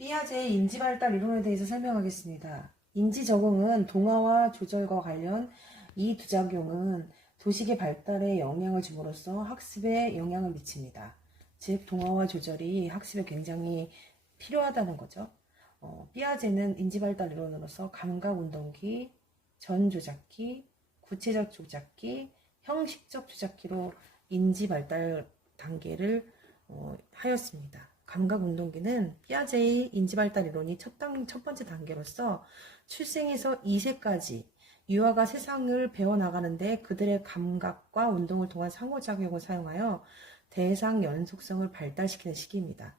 삐아제의 인지발달 이론에 대해서 설명하겠습니다. 인지 적응은 동화와 조절과 관련 이 두 작용은 도식의 발달에 영향을 줌으로써 학습에 영향을 미칩니다. 즉, 동화와 조절이 학습에 굉장히 필요하다는 거죠. 삐아제는 인지발달 이론으로서 감각운동기, 전조작기, 구체적 조작기, 형식적 조작기로 인지발달 단계를 하였습니다. 감각운동기는 피아제의 인지발달 이론이 첫 번째 단계로서 출생에서 2세까지 유아가 세상을 배워나가는데 그들의 감각과 운동을 통한 상호작용을 사용하여 대상 연속성을 발달시키는 시기입니다.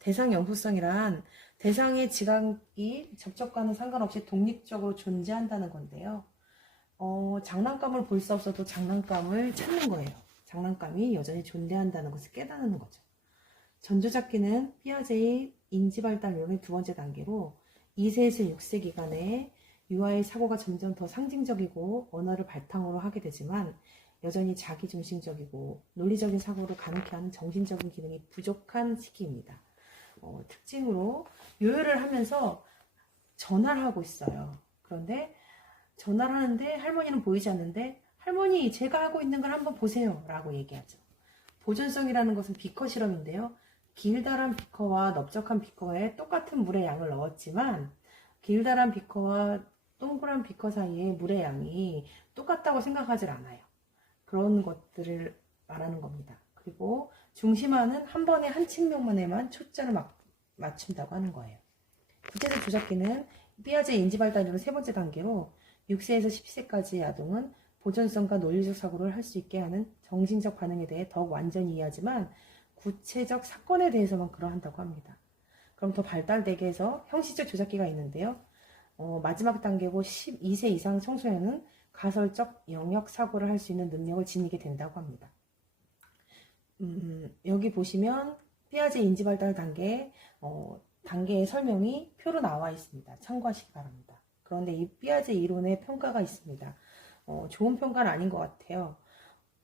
대상 연속성이란 대상의 지각이 접촉과는 상관없이 독립적으로 존재한다는 건데요. 장난감을 볼 수 없어도 장난감을 찾는 거예요. 장난감이 여전히 존재한다는 것을 깨닫는 거죠. 전조작기는 피아제의 인지발달 이론의 두 번째 단계로 2세에서 6세 기간에 유아의 사고가 점점 더 상징적이고 언어를 바탕으로 하게 되지만 여전히 자기중심적이고 논리적인 사고를 가능케 하는 정신적인 기능이 부족한 시기입니다. 특징으로 요요를 하면서 전화를 하고 있어요. 그런데 전화를 하는데 할머니는 보이지 않는데 할머니 제가 하고 있는 걸 한번 보세요 라고 얘기하죠. 보존성이라는 것은 비커 실험인데요. 길다란 비커와 넓적한 비커에 똑같은 물의 양을 넣었지만 길다란 비커와 동그란 비커 사이에 물의 양이 똑같다고 생각하지 않아요. 그런 것들을 말하는 겁니다. 그리고 중심화는 한 번에 한 측면에만 초점을 맞춘다고 하는 거예요. 구체적 조작기는 피아제 인지발달이론 세 번째 단계로 6세에서 10세까지의 아동은 보존성과 논리적 사고를 할 수 있게 하는 정신적 반응에 대해 더욱 완전히 이해하지만 구체적 사건에 대해서만 그러한다고 합니다. 그럼 더 발달되게 해서 형식적 조작기가 있는데요. 마지막 단계고 12세 이상 청소년은 가설적 영역 사고를 할 수 있는 능력을 지니게 된다고 합니다. 여기 보시면 피아제 인지발달 단계의 설명이 표로 나와 있습니다. 참고하시기 바랍니다. 그런데 이 피아제 이론의 평가가 있습니다. 좋은 평가는 아닌 것 같아요.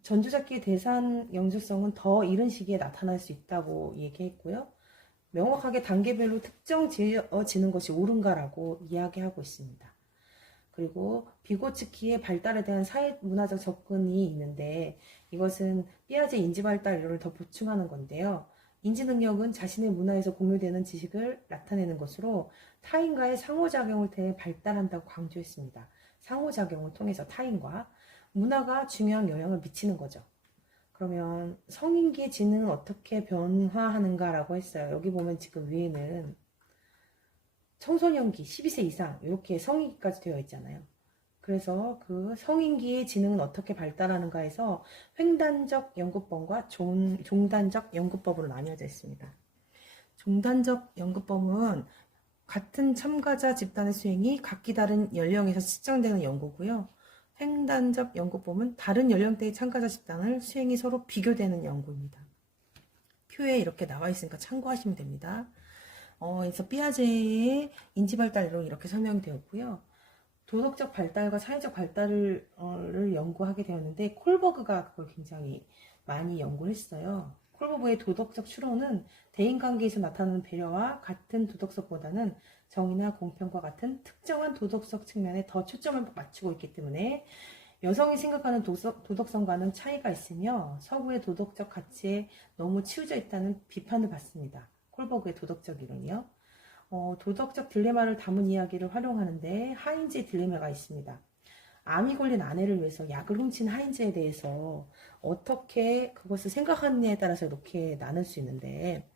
전조작기의 대상 연속성은 더 이른 시기에 나타날 수 있다고 얘기했고요. 명확하게 단계별로 특정 지어지는 것이 옳은가라고 이야기하고 있습니다. 그리고 비고츠키의 발달에 대한 사회문화적 접근이 있는데 이것은 피아제 인지발달 이론을 더 보충하는 건데요. 인지능력은 자신의 문화에서 공유되는 지식을 나타내는 것으로 타인과의 상호작용을 통해 발달한다고 강조했습니다. 상호작용을 통해서 타인과 문화가 중요한 영향을 미치는 거죠. 그러면 성인기의 지능은 어떻게 변화하는가라고 했어요. 여기 보면 지금 위에는 청소년기 12세 이상 이렇게 성인기까지 되어 있잖아요. 그래서 그 성인기의 지능은 어떻게 발달하는가 해서 횡단적 연구법과 종단적 연구법으로 나뉘어져 있습니다. 종단적 연구법은 같은 참가자 집단의 수행이 각기 다른 연령에서 측정되는 연구고요. 횡단적 연구법은 다른 연령대의 참가자 집단을 수행이 서로 비교되는 연구입니다. 표에 이렇게 나와 있으니까 참고하시면 됩니다. 그래서 피아제의 인지발달 이론이 이렇게 설명이 되었고요. 도덕적 발달과 사회적 발달을 연구하게 되었는데 콜버그가 그걸 굉장히 많이 연구를 했어요. 콜버그의 도덕적 추론은 대인관계에서 나타나는 배려와 같은 도덕성보다는 정의나 공평과 같은 특정한 도덕적 측면에 더 초점을 맞추고 있기 때문에 여성이 생각하는 도덕성과는 차이가 있으며 서구의 도덕적 가치에 너무 치우쳐 있다는 비판을 받습니다. 콜버그의 도덕적 이론이요. 도덕적 딜레마를 담은 이야기를 활용하는데 하인즈의 딜레마가 있습니다. 암이 걸린 아내를 위해서 약을 훔친 하인즈에 대해서 어떻게 그것을 생각하느냐에 따라서 이렇게 나눌 수 있는데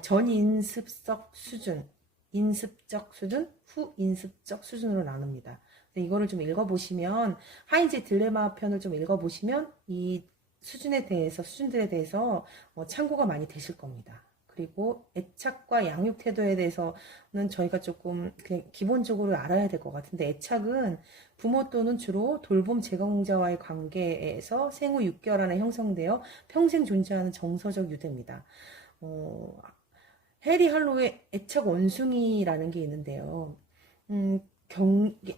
전인습적 수준, 인습적 수준, 후인습적 수준으로 나눕니다. 이거를 좀 읽어보시면 하인즈의 딜레마 편을 좀 읽어보시면 이 수준들에 대해서 참고가 많이 되실 겁니다. 그리고 애착과 양육 태도에 대해서는 저희가 조금 기본적으로 알아야 될 것 같은데 애착은 부모 또는 주로 돌봄 제공자와의 관계에서 생후 6개월 안에 형성되어 평생 존재하는 정서적 유대입니다. 해리 할로의 애착 원숭이라는 게 있는데요.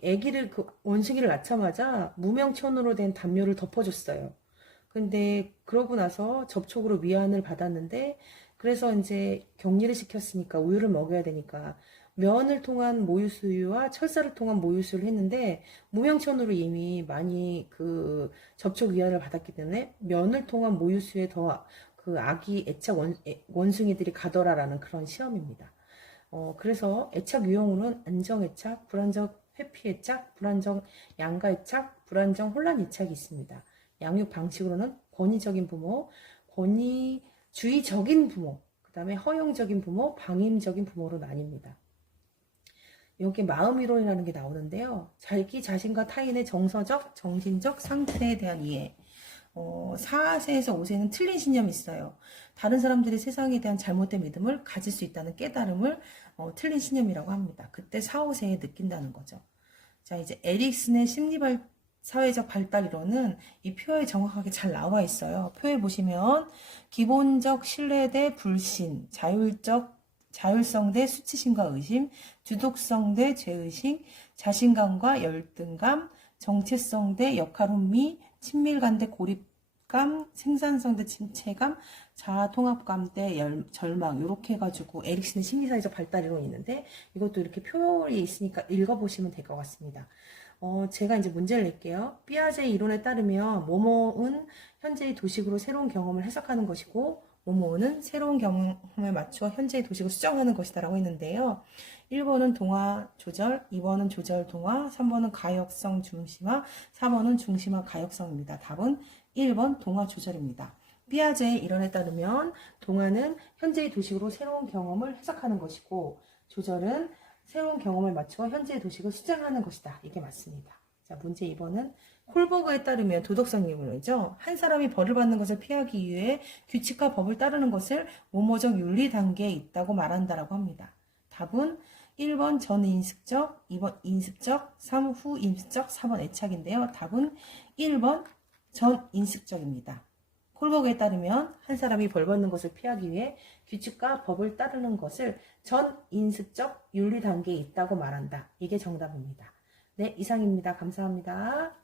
아기를 원숭이를 낳자마자 무명천으로 된 담요를 덮어줬어요. 근데 그러고 나서 접촉으로 위안을 받았는데 그래서 이제 격리를 시켰으니까 우유를 먹여야 되니까 면을 통한 모유수유와 철사를 통한 모유수유를 했는데 무명천으로 이미 많이 그 접촉 위안을 받았기 때문에 면을 통한 모유수유에 더 그 아기 애착 원숭이들이 가더라라는 그런 시험입니다. 그래서 애착 유형으로는 안정 애착, 불안정 회피 애착, 불안정 양가 애착, 불안정 혼란 애착이 있습니다. 양육 방식으로는 권위적인 부모, 권위주의적인 부모, 그 다음에 허용적인 부모, 방임적인 부모로 나뉩니다. 여기 마음이론이라는 게 나오는데요. 자기 자신과 타인의 정서적, 정신적 상태에 대한 이해. 4세에서 5세는 틀린 신념이 있어요. 다른 사람들이 세상에 대한 잘못된 믿음을 가질 수 있다는 깨달음을 틀린 신념이라고 합니다. 그때 4, 5세에 느낀다는 거죠. 자, 이제 에릭슨의 사회적 발달 이론은 이 표에 정확하게 잘 나와 있어요. 표에 보시면 기본적 신뢰 대 불신, 자율성 대 수치심과 의심, 주독성 대 죄의식, 자신감과 열등감, 정체성 대 역할 혼미, 친밀감 대 고립감, 생산성 대 침체감, 자아통합감 대 절망, 이렇게 해가지고 에릭슨의 심리사회적 발달 이론이 있는데 이것도 이렇게 표에 있으니까 읽어보시면 될 것 같습니다. 제가 이제 문제를 낼게요. 피아제 이론에 따르면 모모는 현재의 도식으로 새로운 경험을 해석하는 것이고 모모는 새로운 경험에 맞춰 현재의 도식을 수정하는 것이다 라고 했는데요. 1번은 동화 조절, 2번은 조절 동화, 3번은 가역성 중심화, 4번은 중심화 가역성입니다. 답은 1번 동화 조절입니다. 피아제의 이론에 따르면 동화는 현재의 도식으로 새로운 경험을 해석하는 것이고 조절은 새로운 경험을 맞춰 현재의 도식을 수정하는 것이다. 이게 맞습니다. 자, 문제 2번은 콜버그에 따르면 도덕성 이론이죠. 한 사람이 벌을 받는 것을 피하기 위해 규칙과 법을 따르는 것을 모모적 윤리 단계에 있다고 말한다라고 합니다. 답은 1번 전인식적, 2번 인식적, 3 후인식적, 4번 애착인데요. 답은 1번 전인식적입니다. 콜버그에 따르면 한 사람이 벌 받는 것을 피하기 위해 규칙과 법을 따르는 것을 전인식적 윤리 단계에 있다고 말한다. 이게 정답입니다. 네, 이상입니다. 감사합니다.